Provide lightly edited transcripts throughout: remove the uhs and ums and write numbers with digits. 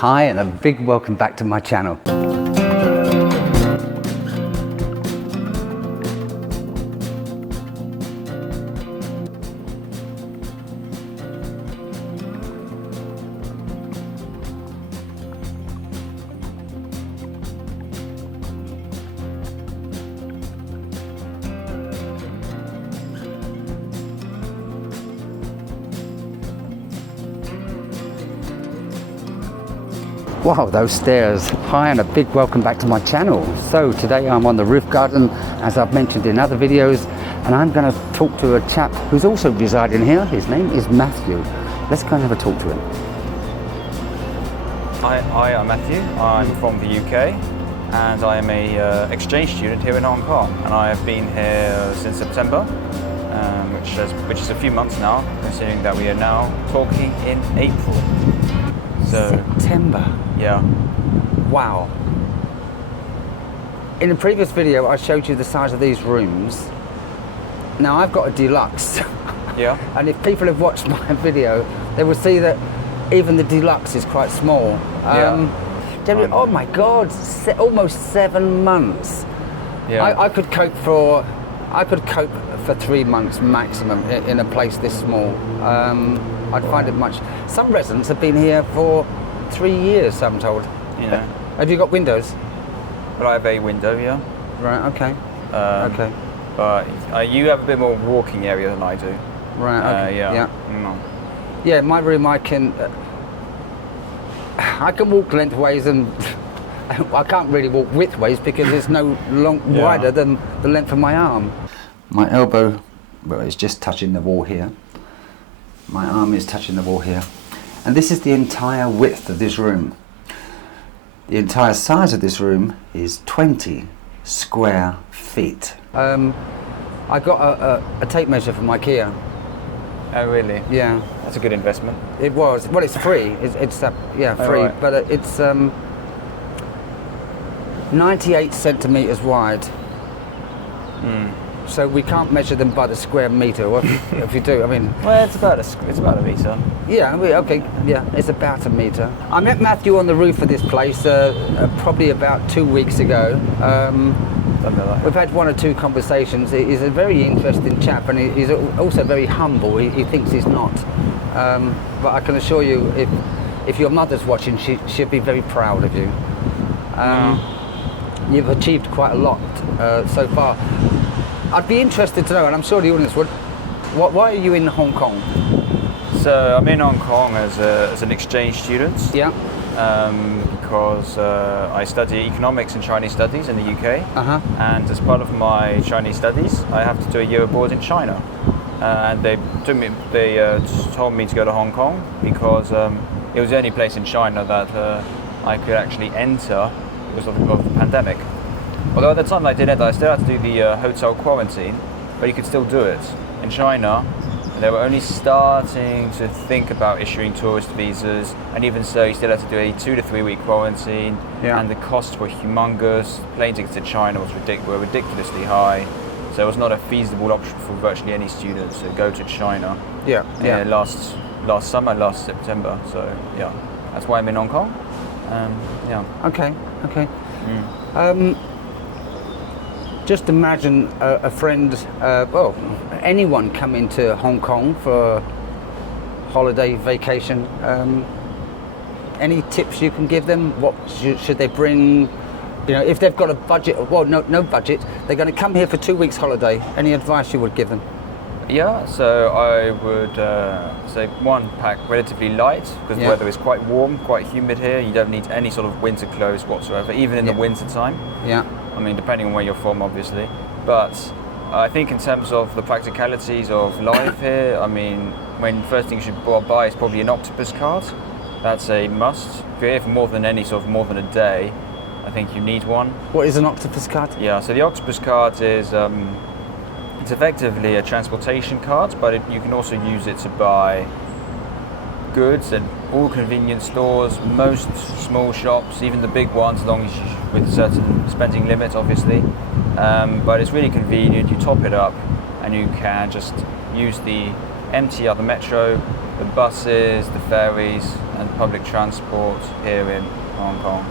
Hi, and a big welcome back to my channel. Wow, those stairs. Hi, and a big welcome back to my channel. So today I'm on the roof garden, as I've mentioned in other videos, and I'm going to talk to a chap who's also residing here. His name is Matthew. Let's go and have a talk to him. Hi, I'm Matthew. I'm from the UK, and I am a exchange student here in Hong Kong, and I have been here since September, which is a few months now, considering that we are now talking in April. So, September. Yeah. Wow. In the previous video, I showed you the size of these rooms. Now I've got a deluxe. Yeah. And if people have watched my video, they will see that even the deluxe is quite small. Oh my God, almost 7 months. Yeah. I could cope for 3 months maximum in a place this small. I'd find it much. Some residents have been here for 3 years, I'm told. Yeah. Have you got windows? But I have a window, yeah. Right, okay. Okay. But you have a bit more walking area than I do. Right, okay. Yeah. Yeah, my room I can walk lengthways and I can't really walk widthways because it's no wider than the length of my arm. My elbow, well, it's just touching the wall here. My arm is touching the wall here. And this is the entire width of this room. The entire size of this room is 20 square feet. I got a tape measure from IKEA. Oh, really? Yeah. That's a good investment. It was. Well, it's free. It's free. Right. But it's 98 centimeters wide. So we can't measure them by the square meter. What if you do? I mean, well, it's about a meter. Yeah. Okay. Yeah, it's about a meter. I met Matthew on the roof of this place probably about 2 weeks ago. We've had 1 or 2 conversations. He's a very interesting chap, and he's also very humble. He thinks he's not, but I can assure you, if your mother's watching, she'd be very proud of you. You've achieved quite a lot so far. I'd be interested to know, and I'm sure the audience would, why are you in Hong Kong? So I'm in Hong Kong as an exchange student. Yeah. Because I study economics and Chinese studies in the UK. And as part of my Chinese studies, I have to do a year abroad in China. And they told me to go to Hong Kong because it was the only place in China that I could actually enter because of the pandemic. Although at the time I didn't, I still had to do the hotel quarantine, but you could still do it. In China, they were only starting to think about issuing tourist visas, and even so, you still had to do a 2 to 3 week quarantine, and the costs were humongous. Plane tickets to China were ridiculously high, so it was not a feasible option for virtually any students to go to China. Last September. So yeah, that's why I'm in Hong Kong. Okay. Just imagine a friend, anyone coming to Hong Kong for holiday vacation. Any tips you can give them? What should they bring? You know, if they've got a budget, no budget, they're going to come here for 2 weeks holiday. Any advice you would give them? Yeah, so I would say one, pack relatively light because the weather is quite warm, quite humid here. You don't need any sort of winter clothes whatsoever, even in the winter time. Yeah. I mean, depending on where you're from, obviously. But I think in terms of the practicalities of life here, I mean, first thing you should buy is probably an octopus card. That's a must. If you're here for more than a day, I think you need one. What is an octopus card? Yeah, so the octopus card is it's effectively a transportation card, but you can also use it to buy goods at all convenience stores, most small shops, even the big ones, as long as with a certain spending limit, obviously. But it's really convenient. You top it up, and you can just use the MTR, the metro, the buses, the ferries, and public transport here in Hong Kong,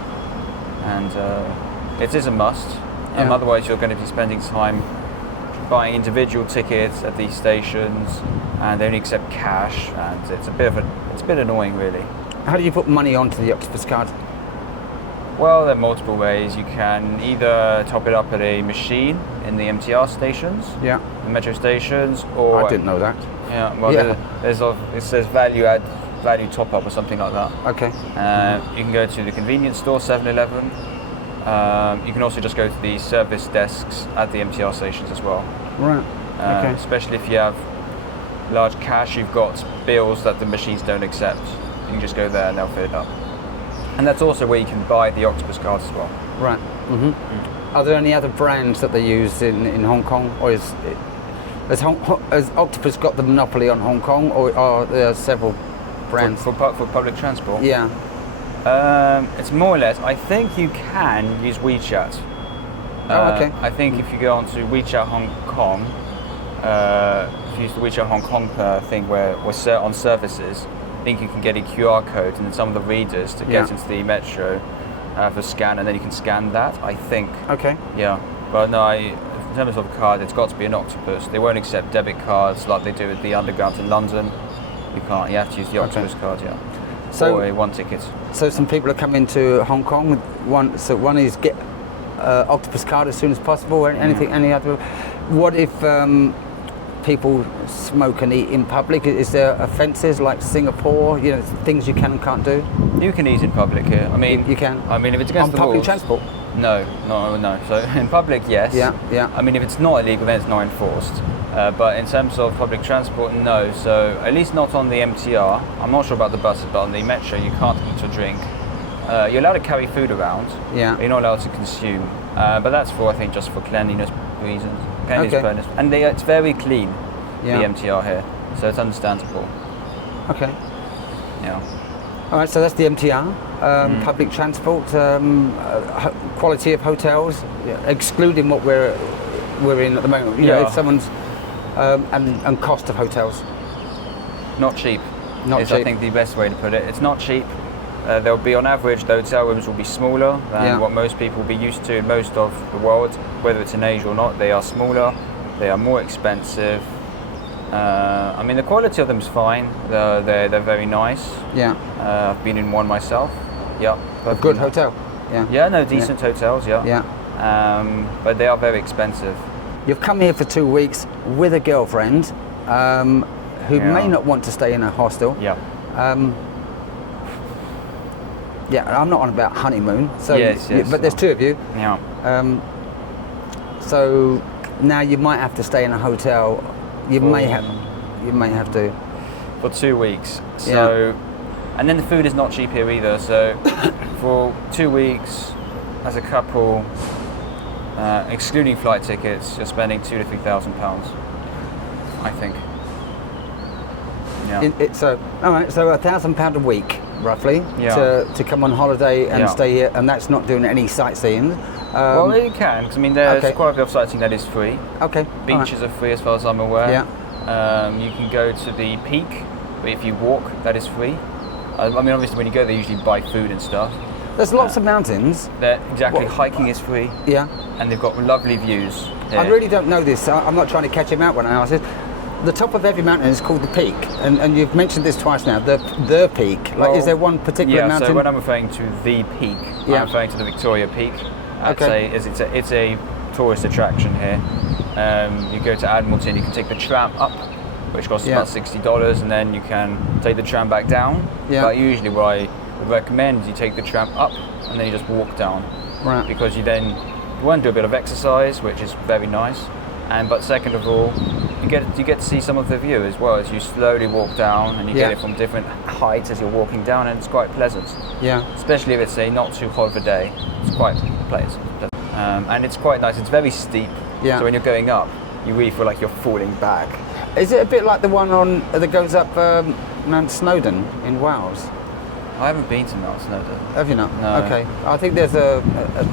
and it is a must. Otherwise, you're going to be spending time buying individual tickets at these stations, and they only accept cash, and it's a bit annoying, really. How do you put money onto the Octopus card? Well, there are multiple ways. You can either top it up at a machine in the MTR stations, the metro stations, or I didn't know that. Yeah, well, it says value top up or something like that. Okay. You can go to the convenience store, 7-Eleven. You can also just go to the service desks at the MTR stations as well. Right. Okay. Especially if you have large cash, you've got bills that the machines don't accept. You can just go there and they'll fill it up. And that's also where you can buy the Octopus cards as well. Right. Are there any other brands that they use in Hong Kong, or has Octopus got the monopoly on Hong Kong, or are there several brands for public transport? Yeah. It's more or less. I think you can use WeChat. Okay. I think if you go onto WeChat Hong Kong, if you use the WeChat Hong Kong thing where we're on services, I think you can get a QR code and then some of the readers to get into the metro for scan, and then you can scan that, I think. Okay. Yeah. But no, in terms of a card, it's got to be an Octopus. They won't accept debit cards like they do at the Underground in London. You can't. You have to use the Octopus card, or a one ticket. So some people are coming to Hong Kong with one. So one is get Octopus card as soon as possible. Or anything, any other? What if people smoke and eat in public? Is there offences like Singapore? You know, things you can and can't do. You can eat in public here. I mean, you can. I mean, if it's against the public rules, transport. No. So in public, yes. Yeah. I mean, if it's not illegal, then it's not enforced. But in terms of public transport, no. So at least not on the MTR. I'm not sure about the buses, but on the metro, you can't eat or drink. You're allowed to carry food around. Yeah. But you're not allowed to consume. But that's I think, just for cleanliness reasons. Cleanliness. And it's very clean. The MTR here, so it's understandable. Okay. Yeah. All right. So that's the MTR. Public transport, quality of hotels, excluding what we're in at the moment. You know, if someone's and cost of hotels. Not cheap. Not cheap. I think the best way to put it. It's not cheap. They'll be on average. The hotel rooms will be smaller than what most people will be used to in most of the world. Whether it's in Asia or not, they are smaller. They are more expensive. I mean, the quality of them is fine. They're very nice. Yeah. I've been in one myself. Yeah. A good hotel. Yeah. Yeah. No, decent hotels. Yeah. Yeah. But they are very expensive. You've come here for 2 weeks with a girlfriend who may not want to stay in a hostel. Yeah. Yeah. I'm not on about honeymoon. So yes. But there's two of you. Yeah. So now you might have to stay in a hotel. You may have to. For 2 weeks. So, and then the food is not cheap here either. So, for 2 weeks, as a couple, excluding flight tickets, you're spending £2,000 to £3,000, I think. Yeah. So, all right. So £1,000 a week, roughly, to come on holiday and stay here, and that's not doing any sightseeing. Well, you can, because I mean, there's quite a bit of sightseeing that is free. Okay. Beaches are free as far as I'm aware. Yeah. You can go to the peak, but if you walk, that is free. I mean, obviously, when you go, they usually buy food and stuff. There's lots of mountains. Hiking is free. Yeah. And they've got lovely views here. I really don't know this. I'm not trying to catch him out when I ask this. The top of every mountain is called the peak, and you've mentioned this twice now. The peak. Like, is there one particular mountain? Yeah. So when I'm referring to the peak, I'm referring to the Victoria Peak. It's a tourist attraction here. You go to Admiralty and you can take the tram up, which costs about $60, and then you can take the tram back down. Yeah. But usually what I would recommend is you take the tram up and then you just walk down. Right. Because you want to do a bit of exercise, which is very nice. But second of all, you get to see some of the view as well as you slowly walk down, and you get it from different heights as you're walking down, and it's quite pleasant. Yeah. Especially if it's a not too hot of a day, it's quite pleasant. And it's quite nice. It's very steep. Yeah. So when you're going up, you really feel like you're falling back. Is it a bit like the one that goes up Mount Snowdon in Wales? I haven't been to Mount Snowdon. Have you not? No. Okay. I think there's a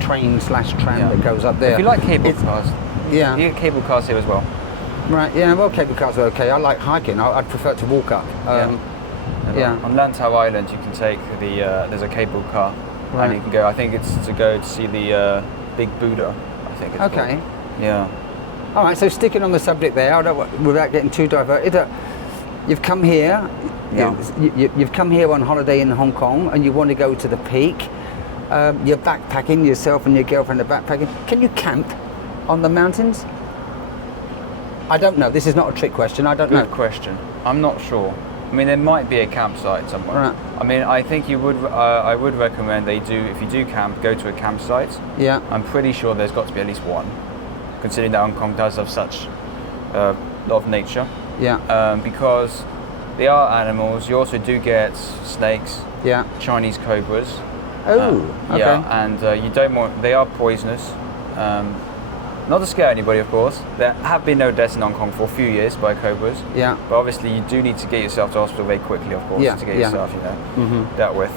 train/tram that goes up there. If you like cable cars, you get cable cars here as well. Right. Yeah. Well, cable cars are okay. I like hiking. I'd prefer to walk up. Yeah. On Lantau Island, you can take there's a cable car, Right. and you can go. I think it's to go to see the Big Buddha. I think it's Okay. called. Yeah. All right, so sticking on the subject there, without getting too diverted, you've come here. Yeah. You've come here on holiday in Hong Kong, and you want to go to the peak. You're backpacking, yourself and your girlfriend are backpacking. Can you camp on the mountains? I don't know. This is not a trick question. I don't know. Good question. I'm not sure. I mean, there might be a campsite somewhere. Right. I mean, I think you would. I would recommend if you do camp, go to a campsite. Yeah. I'm pretty sure there's got to be at least one, considering that Hong Kong does have such a lot of nature. Yeah. Because they are animals. You also do get snakes, Yeah. Chinese cobras. Oh. Okay. Yeah, and you don't want. They are poisonous. Not to scare anybody, of course. There have been no deaths in Hong Kong for a few years by cobras. Yeah. But obviously, you do need to get yourself to hospital very quickly, of course, Yeah, to get yeah. yourself, Mhm. dealt with.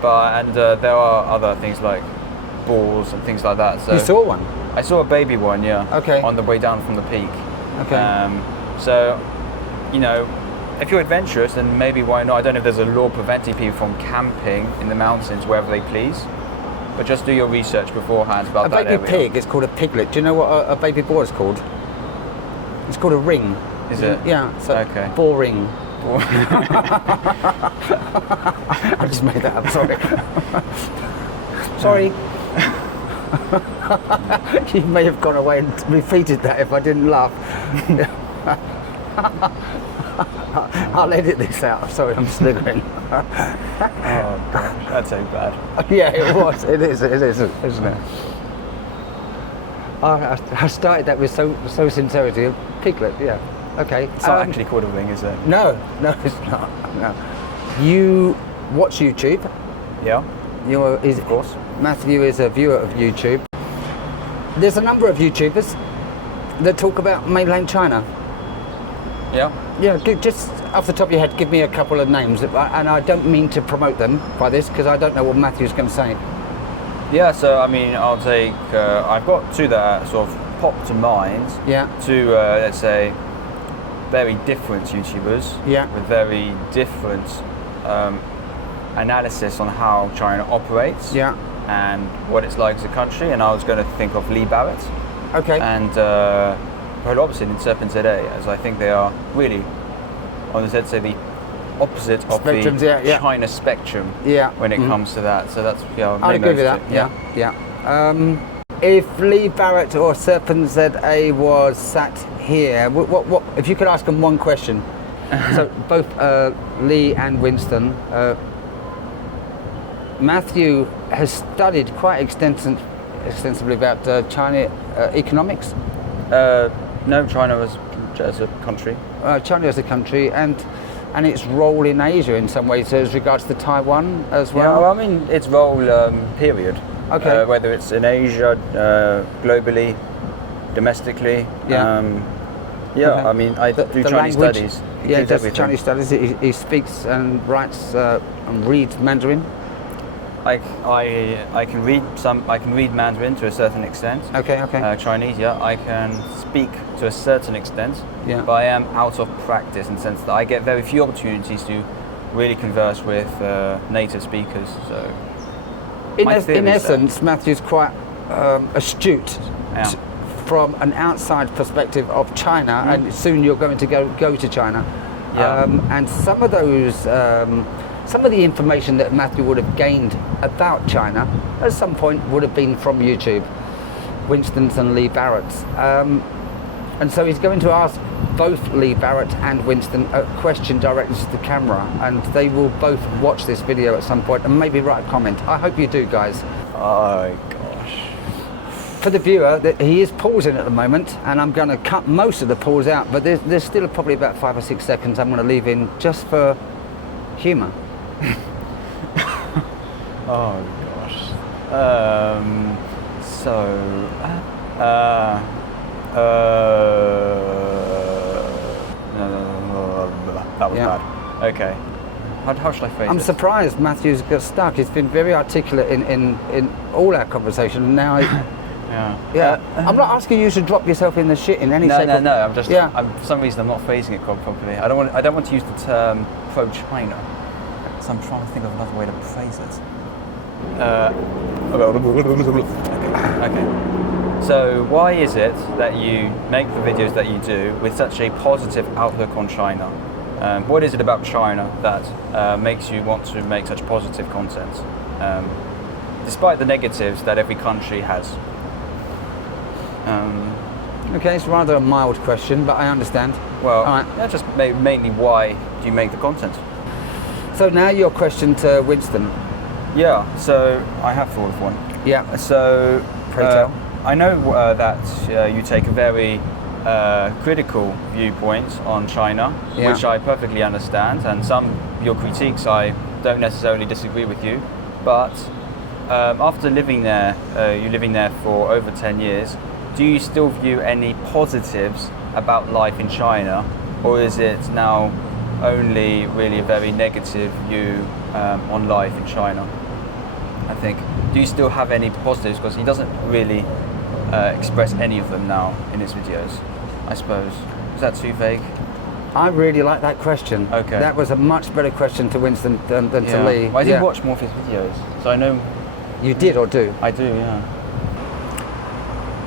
There are other things like balls and things like that. So You saw one. I saw a baby one, yeah. Okay. On the way down from the peak. Okay. So, if you're adventurous, then maybe why not? I don't know if there's a law preventing people from camping in the mountains wherever they please. But just do your research beforehand about A that baby area. pig is called a piglet. Do you know what a baby boar is called? It's called a ring. Is it? Yeah. So Okay. boring. I just made that up. Sorry. Sorry. You may have gone away and repeated that if I didn't laugh. I'll edit this out. Sorry, I'm sniggering. Oh gosh, that's so bad. Yeah, it was. It is, isn't it? I started that with so sincerity. A piglet, yeah. Okay. It's not actually called a ring, is it? No, it's not. No. You watch YouTube. Yeah. Of course. Matthew is a viewer of YouTube. There's a number of YouTubers that talk about mainland China. Yeah. Yeah, just off the top of your head, give me a couple of names. And I don't mean to promote them by this because I don't know what Matthew's going to say. Yeah, so I mean, I'll take. I've got two that sort of pop to mind. Yeah. Two, let's say, very different YouTubers. Yeah. With very different analysis on how China operates. Yeah. And what it's like as a country. And I was going to think of Lee Barrett. Okay. And quite opposite in Serpent Z, as I think they are really, on the the opposite of Spectrums, the yeah. China spectrum. Yeah. When it comes to that, so that's I'd agree with that. Yeah. If Lee Barrett or Serpent ZA was sat here, what if you could ask them one question? So both Lee and Winston, Matthew has studied quite extensively about China economics. No, China as a country. China as a country and its role in Asia in some ways as regards to Taiwan as well. Yeah, well, I mean its role, period. Okay. Whether it's in Asia, globally, domestically. Yeah. Okay. I mean I do Chinese language, studies. Yeah, Includes does everything. Chinese studies. He speaks and writes and reads Mandarin. I can read Mandarin to a certain extent. Okay. Chinese, yeah. I can speak to a certain extent. Yeah. But I am out of practice in the sense that I get very few opportunities to really converse with native speakers. So. In essence, Matthew's quite astute from an outside perspective of China, and soon you're going to go to China. Yeah. And some of those, some of the information that Matthew would have gained about China at some point would have been from YouTube, Winston's and Lee Barrett's. And so he's going to ask both Lee Barrett and Winston a question directly to the camera, and they will both watch this video at some point and maybe write a comment. I hope you do, guys. Oh gosh. For the viewer, he is pausing at the moment, and I'm going to cut most of the pause out, but there's still probably about 5 or 6 seconds I'm going to leave in just for humour. Oh gosh. That was bad. Okay. How should I phrase I'm this? surprised Matthew's got stuck. He's been very articulate in all our conversation, and now Yeah. I'm not asking you to drop yourself in the shit in any shape. No. I'm just. Yeah. For some reason, I'm not phrasing it properly. I don't want to use the term pro-China? So I'm trying to think of another way to phrase it. Okay. So why is it that you make the videos that you do with such a positive outlook on China? What is it about China that makes you want to make such positive content, despite the negatives that every country has? Okay, it's rather a mild question, but I understand. Well, all right. yeah, just mainly why do you make the content? So now your question to Winston. Yeah, so I have thought of one. Yeah. So, Pray tell. I know that you take a very critical viewpoint on China, which I perfectly understand, and some your critiques I don't necessarily disagree with you, but after living there, you're living there for over 10 years, do you still view any positives about life in China, or is it now only really a very negative view on life in China? I think. Do you still have any positives? Because he doesn't really express any of them now in his videos, I suppose. Is that too vague? I really like that question. Okay. That was a much better question to Winston than to Lee. Well, I did watch more of his videos, so I know. You did or do? I do, yeah.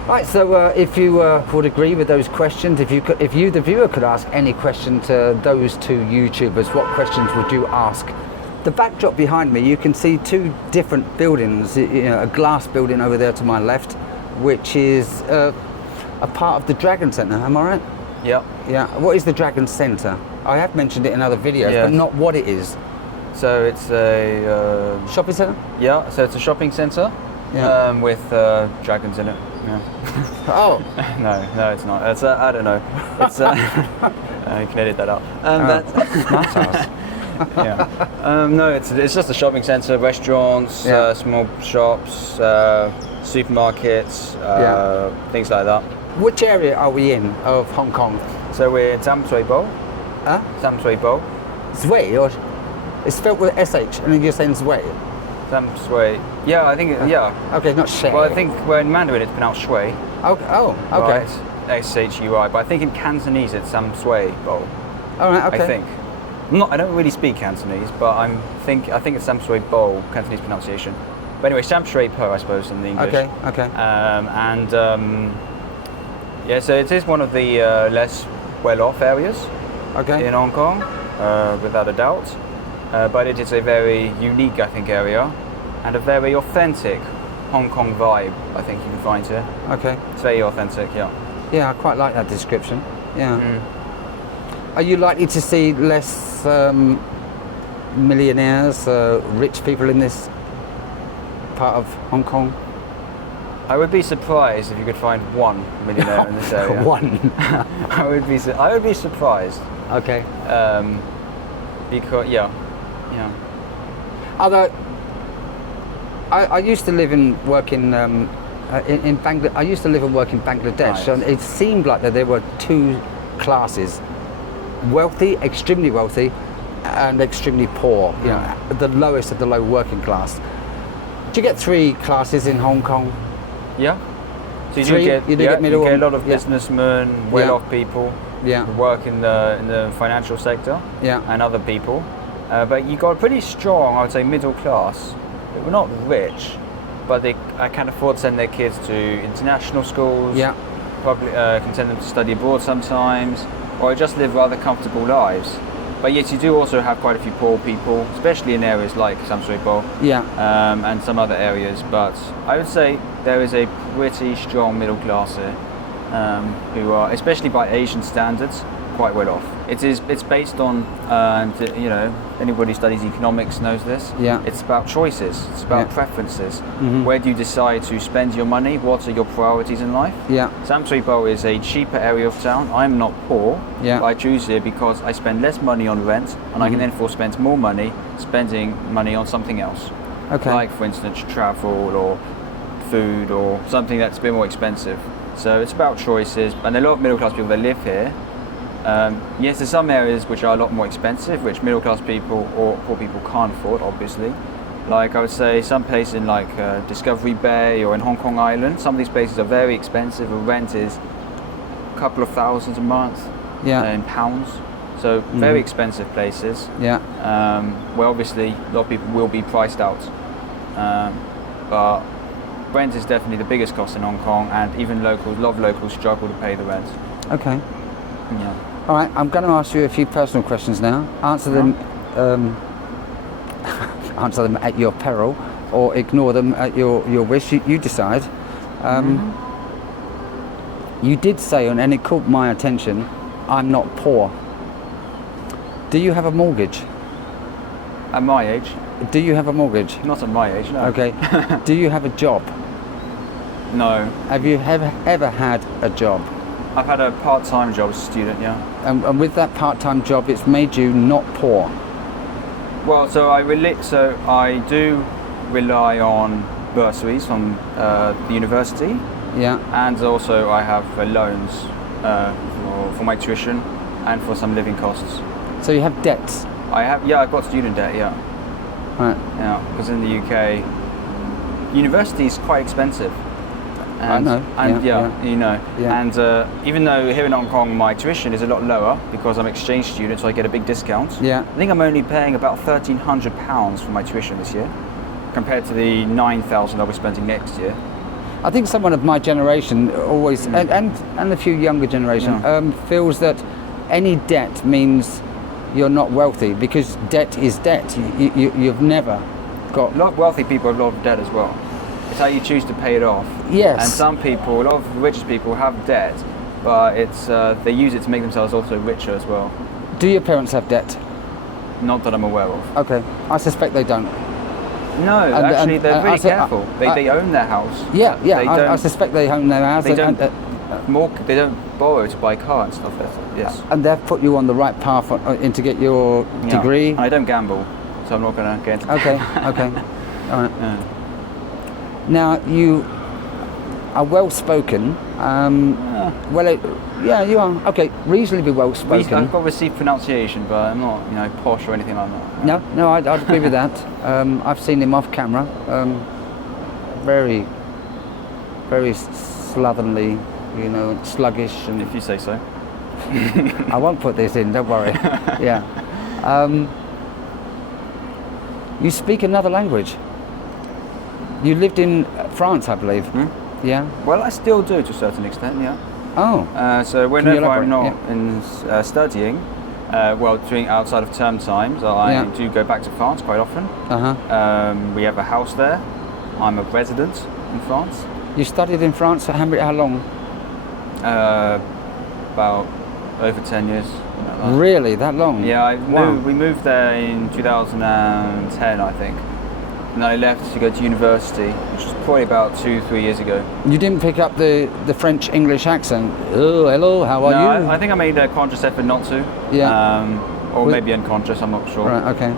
Right, so if you would agree with those questions, if you, the viewer, could ask any question to those two YouTubers, what questions would you ask? The backdrop behind me, you can see two different buildings. A glass building over there to my left, which is a part of the Dragon Centre. Am I right? Yeah. Yeah. What is the Dragon Centre? I have mentioned it in other videos, but not what it is. So it's a shopping centre. Yeah. So it's a shopping centre. Yeah. With dragons in it. Yeah. Oh. No, it's not. It's I don't know. It's you can edit that out. That's smart ass. Yeah. No, it's just a shopping centre, restaurants, small shops, supermarkets, things like that. Which area are we in of Hong Kong? So we're in Sam Shui Bo. Huh? Sam Shui Bo. Shui, or it's spelled with SH, and then you're saying Shui. Sam Shui. Yeah, I think Okay, not Shui. Well, I think in Mandarin it's pronounced Shui. Okay. Oh, okay. Right. SHUI, but I think in Cantonese it's Sam Shui Bo. All right. Okay. I think. I don't really speak Cantonese, but I think it's Sam Shui Bo, Cantonese pronunciation. But anyway, Sam Shui Po, I suppose, in the English. Okay. So it is one of the less well-off areas in Hong Kong, without a doubt. But it is a very unique, I think, area, and a very authentic Hong Kong vibe, I think you can find here. Okay. It's very authentic, yeah. Yeah, I quite like that description. Yeah. Are you likely to see less millionaires, rich people in this part of Hong Kong? I would be surprised if you could find one millionaire in this area. One. I would be surprised. Okay. Because yeah. Although I used to live and work in Bangladesh. I used to live and work in Bangladesh, and it seemed like that there were two classes: wealthy, extremely wealthy, and extremely poor. You know, the lowest of the low working class. Do you get three classes in Hong Kong? Yeah. So you do get middle. You get a lot of businessmen, well-off people who work in the financial sector, and other people. But you got a pretty strong, I would say, middle class. We're not rich, but they can afford to send their kids to international schools. Yeah. Probably can send them to study abroad sometimes, or just live rather comfortable lives. But yet you do also have quite a few poor people, especially in areas like Sam Shui Po, and some other areas. But I would say there is a pretty strong middle class here, who are, especially by Asian standards, quite well off. It's based on, anybody who studies economics knows this. Yeah. It's about choices. It's about preferences. Mm-hmm. Where do you decide to spend your money? What are your priorities in life? Yeah. Sam Shui Po is a cheaper area of town. I'm not poor. Yeah. But I choose here because I spend less money on rent, and I can therefore spend more money spending money on something else. Okay. Like, for instance, travel or food or something that's a bit more expensive. So it's about choices, and a lot of middle class people that live here. Yes, there's some areas which are a lot more expensive, which middle class people or poor people can't afford, obviously. Like I would say some places in like Discovery Bay or in Hong Kong Island, some of these places are very expensive. The rent is a couple of thousands a month in pounds. So very expensive places. Yeah. Where obviously a lot of people will be priced out. But rent is definitely the biggest cost in Hong Kong, and even a lot of locals struggle to pay the rent. Okay. Yeah. All right, I'm going to ask you a few personal questions now. Answer them at your peril, or ignore them at your wish. You decide. You did say, and it caught my attention, I'm not poor. Do you have a mortgage? At my age? Do you have a mortgage? Not at my age, no. Okay. Do you have a job? No. Have you ever had a job? I've had a part-time job as a student, yeah. And with that part-time job, it's made you not poor? Well, so I do rely on bursaries from the university. Yeah. And also I have loans for my tuition and for some living costs. So you have debts? I've got student debt, yeah. Right. Yeah, because in the UK, university is quite expensive. And, I know. And you know. Yeah. And even though here in Hong Kong my tuition is a lot lower because I'm an exchange student, so I get a big discount. Yeah. I think I'm only paying about £1,300 for my tuition this year, compared to the £9,000 I'll be spending next year. I think someone of my generation always, and a few younger generation, feels that any debt means you're not wealthy, because debt is debt. You've never got... A lot of wealthy people have a lot of debt as well. It's how you choose to pay it off. Yes. And some people, a lot of the richest people have debt, but it's they use it to make themselves also richer as well. Do your parents have debt? Not that I'm aware of. Okay, I suspect they don't. No, actually they're really careful. They own their house. Yeah, I suspect they own their house. They don't borrow to buy a car and stuff. Yes. And they've put you on the right path in to get your degree. And I don't gamble, so I'm not going to get into Okay, okay. All right. Yeah. Now, you are well spoken. You are. Okay, reasonably well spoken. I've got received pronunciation, but I'm not, posh or anything like that. No, I'd agree with that. I've seen him off camera. Very, very slovenly, sluggish. And if you say so. I won't put this in. Don't worry. Yeah. You speak another language. You lived in France, I believe. Yeah. Well, I still do to a certain extent. Yeah. Oh. So whenever I'm not studying, doing outside of term times, I do go back to France quite often. We have a house there. I'm a resident in France. You studied in France for how long? About over 10 years. Really, that long? Yeah, we moved there in 2010, I think. And I left to go to university, which was probably about 2-3 years ago. You didn't pick up the French-English accent? Oh, hello, how are you? I think I made a conscious effort not to. Yeah. Maybe unconscious, I'm not sure. Right, okay.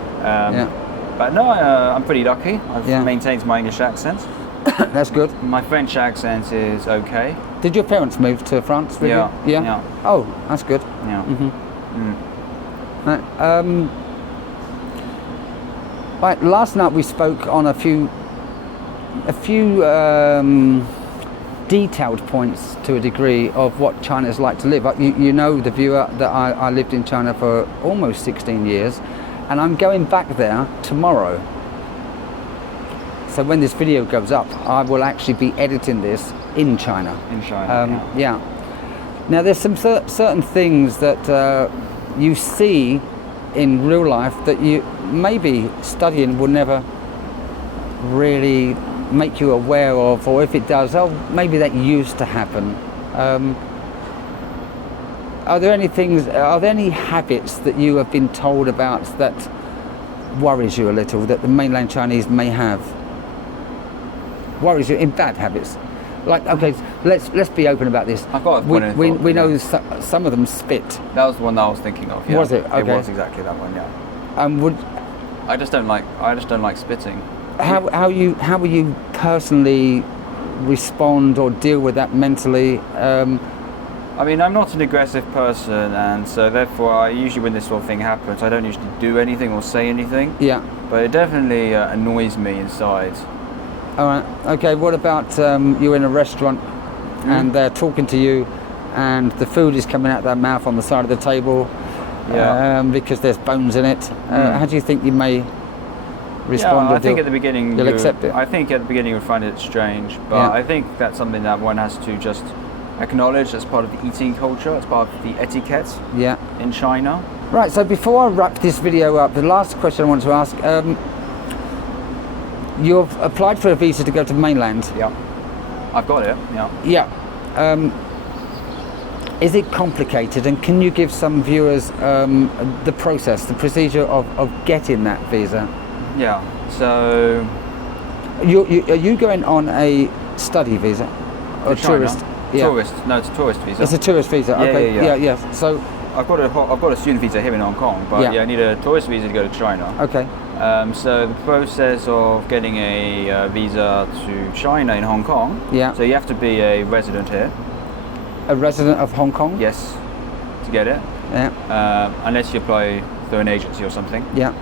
But no, I'm pretty lucky. I've maintained my English accent. That's good. My French accent is okay. Did your parents move to France with you? Yeah. Oh, that's good. Yeah. Right, last night we spoke on a few detailed points to a degree of what China's like to live. You know, the viewer, that I lived in China for almost 16 years, and I'm going back there tomorrow. So when this video goes up, I will actually be editing this in China. In China, yeah. Now there's some certain things that you see in real life that you maybe studying will never really make you aware of, or if it does, maybe that used to happen. Are there any habits that you have been told about that worries you a little, that the mainland Chinese may have? Worries you in bad habits? Like, okay, let's be open about this. I've got one. We know some of them spit. That was the one that I was thinking of. Yeah. Was it? Okay. It was exactly that one. Yeah. I just don't like spitting. How will you personally respond or deal with that mentally? I mean, I'm not an aggressive person, and so therefore, usually when this sort of thing happens, I don't usually do anything or say anything. Yeah. But it definitely annoys me inside. All right. Okay. What about you're in a restaurant and they're talking to you, and the food is coming out their mouth on the side of the table, because there's bones in it. How do you think you may respond? I think at the beginning you'll accept it. I think at the beginning you'll find it strange, but I think that's something that one has to just acknowledge as part of the eating culture. It's part of the etiquette in China. Right, so before I wrap this video up, the last question I want to ask, you've applied for a visa to go to the mainland. Yeah, I've got it, Yeah. Is it complicated, and can you give some viewers the process, the procedure of getting that visa? Yeah, so... Are you going on a study visa? Or tourist? Yeah. Tourist, no, it's a tourist visa. It's a tourist visa, okay. Yeah. So I've got a student visa here in Hong Kong, but I need a tourist visa to go to China. Okay. So the process of getting a visa to China in Hong Kong, so you have to be a resident here. A resident of Hong Kong? Yes, to get it. Yeah. Unless you apply through an agency or something. Yeah.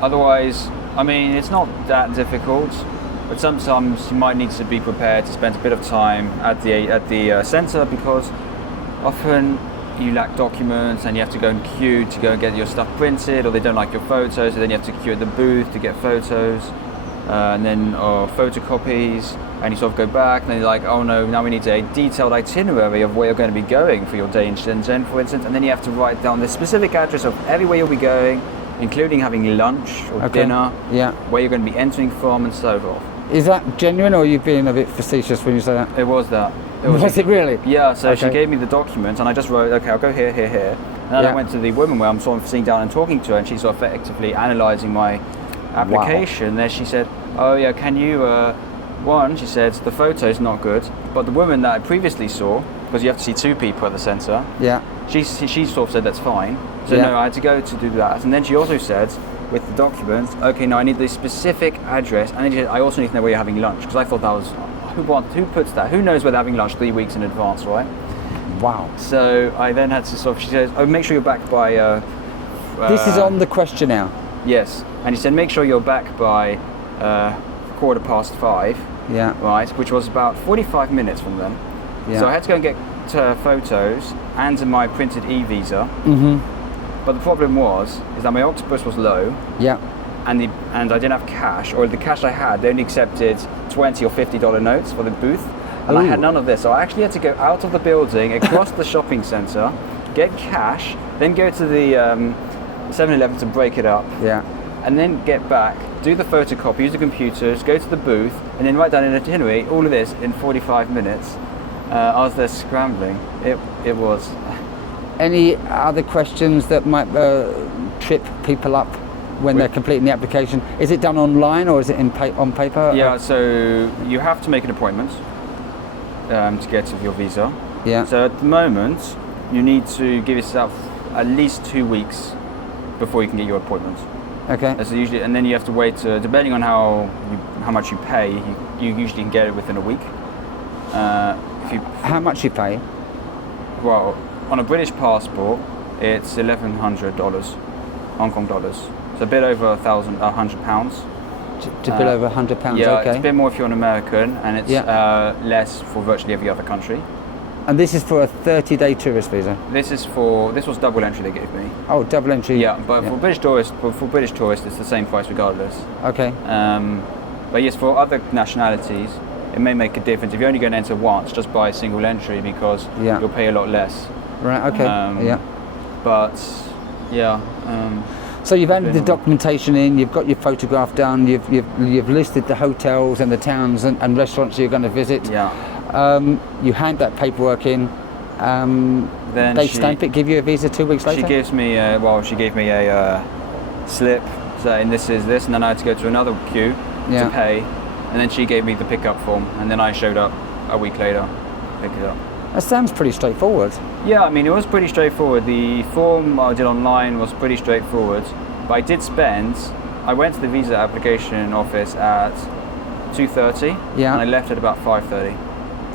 Otherwise, I mean, it's not that difficult, but sometimes you might need to be prepared to spend a bit of time at the centre, because often you lack documents and you have to go and queue to go and get your stuff printed, or they don't like your photos, so then you have to queue at the booth to get photos, and then photocopies, and you sort of go back and then you're like, oh no, now we need a detailed itinerary of where you're going to be going for your day in Shenzhen, for instance, and then you have to write down the specific address of everywhere you'll be going, including having lunch or dinner, where you're going to be entering from, and so forth. Is that genuine, or are you being a bit facetious when you say that? It was that. Was it really? Yeah, so she gave me the document and I just wrote, okay, I'll go here, here, here. And then I went to the woman where I'm sort of sitting down and talking to her, and she's sort of effectively analysing my application. Wow. Then she said, oh yeah, can you, she said, the photo's not good, but the woman that I previously saw, because you have to see two people at the centre, she sort of said that's fine. So no, I had to go to do that. And then she also said, with the documents, okay, now I need the specific address, and I also need to know where you're having lunch, because I thought that was, who puts that? Who knows where they're having lunch 3 weeks in advance, right? Wow. So I then had to sort of, she says, oh, make sure you're back by... this is on the questionnaire? Yes. And he said, make sure you're back by 5:15. Yeah. Right, which was about 45 minutes from then. Yeah. So I had to go and get photos and my printed e-visa. Mm-hmm. But the problem is that my octopus was low. Yeah. And I didn't have cash, or the cash I had, they only accepted $20 or $50 notes for the booth. And I had none of this, so I actually had to go out of the building, across the shopping centre, get cash, then go to the 7-Eleven to break it up. Yeah. And then get back, do the photocopy, use the computers, go to the booth, and then write down an itinerary, all of this in 45 minutes. I was there scrambling. It was. Any other questions that might trip people up when they're completing the application? Is it done online, or is it on paper? Yeah, so you have to make an appointment to get your visa. Yeah. So at the moment, you need to give yourself at least 2 weeks before you can get your appointment. Okay. That's usually, and then you have to wait. Depending on how much you pay, you usually can get it within a week. How much you pay? Well, on a British passport, it's $1,100 Hong Kong dollars. So a bit over £100. A bit over £100. Yeah, okay. It's a bit more if you're an American, and it's less for virtually every other country. And this is for a 30-day tourist visa? This was double entry they gave me. Oh, double entry. Yeah, but for British tourists, it's the same price regardless. Okay. But yes, for other nationalities, it may make a difference. If you're only going to enter once, just buy a single entry, because you'll pay a lot less. Right. Okay. But yeah. So you've added the documentation in, you've got your photograph done, you've listed the hotels and the towns and restaurants you're going to visit. Yeah. You hand that paperwork in. Then they stamp it, give you a visa 2 weeks later. She gave me a slip saying this is this, and then I had to go to another queue to pay, and then she gave me the pickup form, and then I showed up a week later, picked it up. That sounds pretty straightforward. Yeah, I mean, it was pretty straightforward. The form I did online was pretty straightforward, but I went to the visa application office at 2:30, and I left at about 5:30.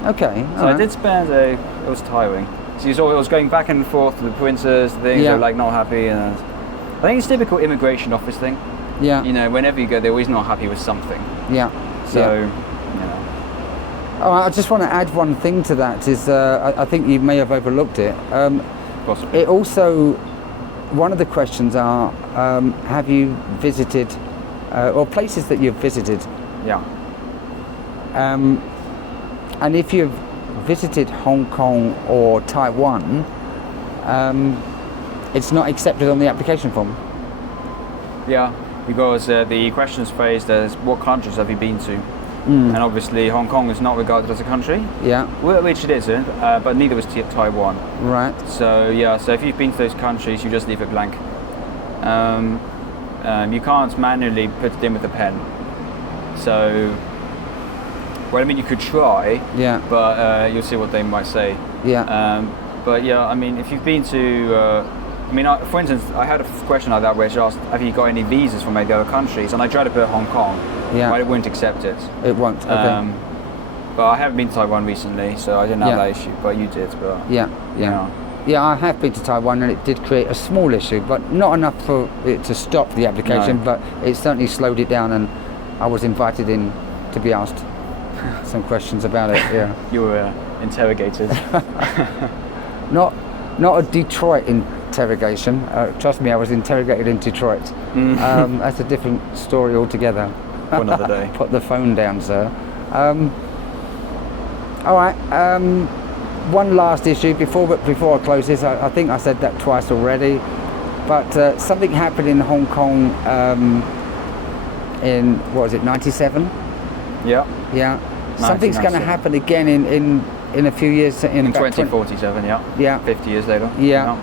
Okay. So I did spend it was tiring. So you saw it was going back and forth to the printers, things are like not happy, and I think it's typical immigration office thing. Yeah. You know, whenever you go, they're always not happy with something. Yeah. So. Oh, I just want to add one thing to that. I think you may have overlooked it. Possibly. It also one of the questions are, have you visited, or places that you've visited? Yeah. And if you've visited Hong Kong or Taiwan, it's not accepted on the application form. Yeah, because the question is phrased as what countries have you been to? And obviously Hong Kong is not regarded as a country. Yeah. Which it isn't, but neither was Taiwan. Right. So yeah, so if you've been to those countries, you just leave it blank. You can't manually put it in with a pen. So, well, I mean, you could try. Yeah. But you'll see what they might say. Yeah. But yeah, I mean, if you've been to, for instance, I had a question like that where she asked, have you got any visas from maybe other countries? And I tried to put Hong Kong, but it wouldn't accept it. It won't, okay. But I haven't been to Taiwan recently, so I didn't have that issue, but you did. But Yeah, I have been to Taiwan, and it did create a small issue, but not enough for it to stop the application, but it certainly slowed it down, and I was invited in to be asked some questions about it, yeah. You were interrogated. Not a Detroit interrogation. Trust me, I was interrogated in Detroit. That's a different story altogether. For another day. Put the phone down, sir. All right. One last issue before I close this. I think I said that twice already, but something happened in Hong Kong in what was it, 97? Yeah. Yeah. Something's going to happen again in a few years. In 2047, yeah. 50 years later. Yeah.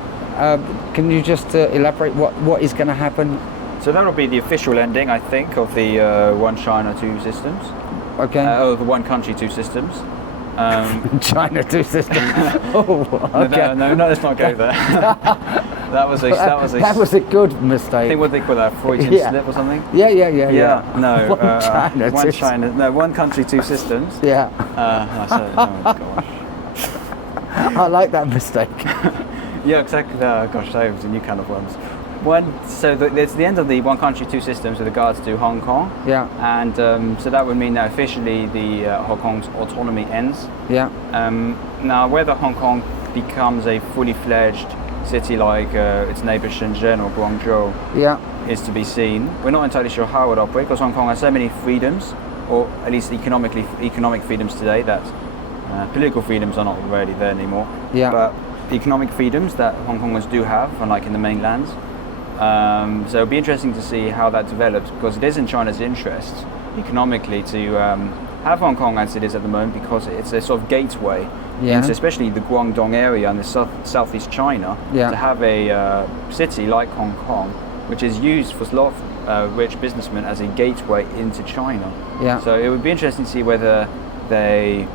Can you just elaborate what is going to happen? So that'll be the official ending, I think, of the one China, two systems. Okay. The one country, two systems. China, two systems. Oh, okay. No, let's not go there. That was a good mistake. I think what they call that, Freudian slip or something. Yeah. No, one China, one country, two systems. Yeah. Oh gosh. I like that mistake. Yeah, exactly. Gosh, that was a new kind of ones. It's the end of the one country, two systems with regards to Hong Kong. Yeah. And so that would mean that officially the Hong Kong's autonomy ends. Yeah. Now, whether Hong Kong becomes a fully fledged city like its neighbour Shenzhen or Guangzhou is to be seen. We're not entirely sure how it would operate because Hong Kong has so many freedoms, or at least economic freedoms today, that political freedoms are not really there anymore. Yeah. But economic freedoms that Hong Kongers do have, unlike in the mainland. So it'll be interesting to see how that develops, because it is in China's interest economically to have Hong Kong as it is at the moment, because it's a sort of gateway into especially the Guangdong area and the southeast China, to have a city like Hong Kong, which is used for a lot of rich businessmen as a gateway into China. Yeah. So it would be interesting to see whether they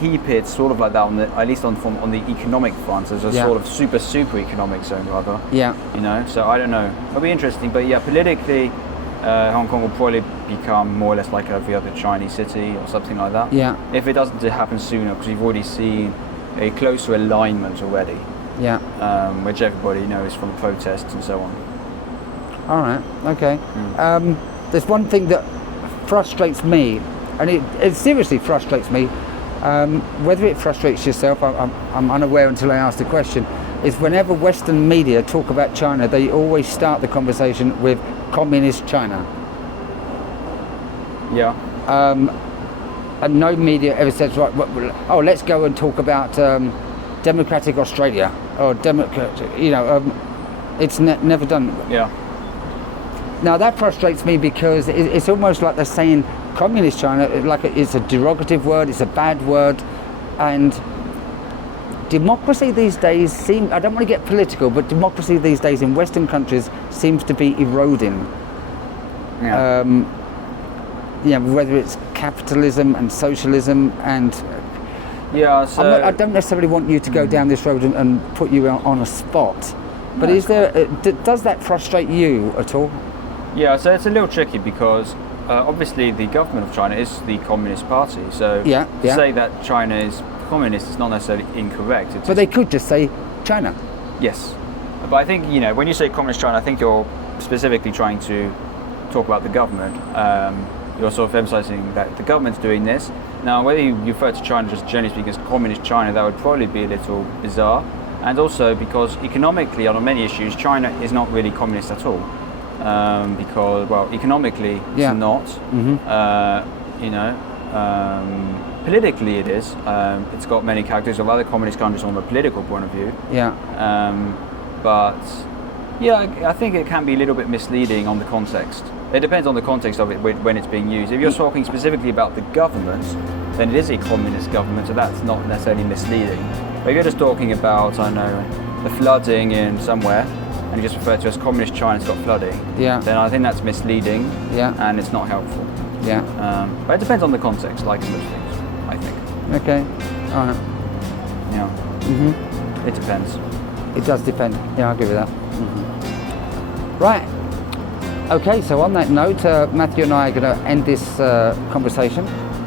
keep it sort of like that at least on the economic front, as a sort of super economic zone rather. Yeah. So I don't know. It'll be interesting, but yeah, politically, Hong Kong will probably become more or less like every other Chinese city or something like that. Yeah. If it doesn't happen sooner, because we've already seen a closer alignment already. Yeah. Which everybody knows from protests and so on. All right. Okay. There's one thing that frustrates me, and it seriously frustrates me. Whether it frustrates yourself, I'm unaware until I ask the question, is whenever Western media talk about China, they always start the conversation with communist China. Yeah. And no media ever says, right, let's go and talk about democratic Australia or it's never done. Yeah. Now that frustrates me, because it's almost like they're saying communist China, like it's a derogative word, it's a bad word, and democracy these days I don't want to get political, but democracy these days in Western countries seems to be eroding. Yeah. Whether it's capitalism and socialism and... Yeah, so... I don't necessarily want you to go down this road and put you on a spot, but does that frustrate you at all? Yeah, so it's a little tricky, because obviously the government of China is the Communist Party, so to say that China is communist is not necessarily incorrect. But they could just say China. Yes, but I think, when you say Communist China, I think you're specifically trying to talk about the government. You're sort of emphasizing that the government's doing this. Now, whether you refer to China just generally speaking as Communist China, that would probably be a little bizarre. And also because economically, on many issues, China is not really communist at all. Because, well, economically it's not. You know, politically it is. It's got many characteristics of other communist countries from a political point of view. But yeah, I think it can be a little bit misleading on the context. It depends on the context of it when it's being used. If you're talking specifically about the government, then it is a communist government, so that's not necessarily misleading. But if you're just talking about, I don't know, the flooding in somewhere, and you just refer to as communist China's got flooding, then I think that's misleading, and it's not helpful. But it depends on the context, like in most things, I think. Okay, all right. Yeah. It depends. It does depend. Yeah, I'll give you that. Right. Okay, so on that note, Matthew and I are going to end this conversation.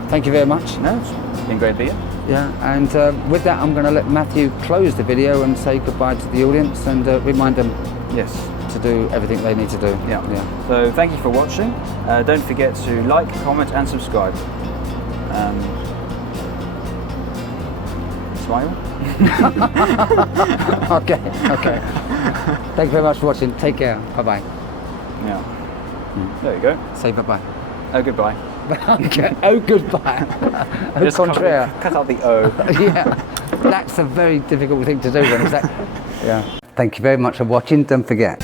Thank you very much. No, it's been great being. Yeah, and with that, I'm going to let Matthew close the video and say goodbye to the audience and remind them to do everything they need to do. Yeah. So thank you for watching. Don't forget to like, comment, and subscribe. Smile. Okay. Thank you very much for watching. Take care. Bye-bye. Yeah. There you go. Say bye-bye. Oh, goodbye. Okay. Oh, goodbye. Au contraire. Cut out the O. Yeah. That's a very difficult thing to do when it's that. Yeah. Thank you very much for watching. Don't forget,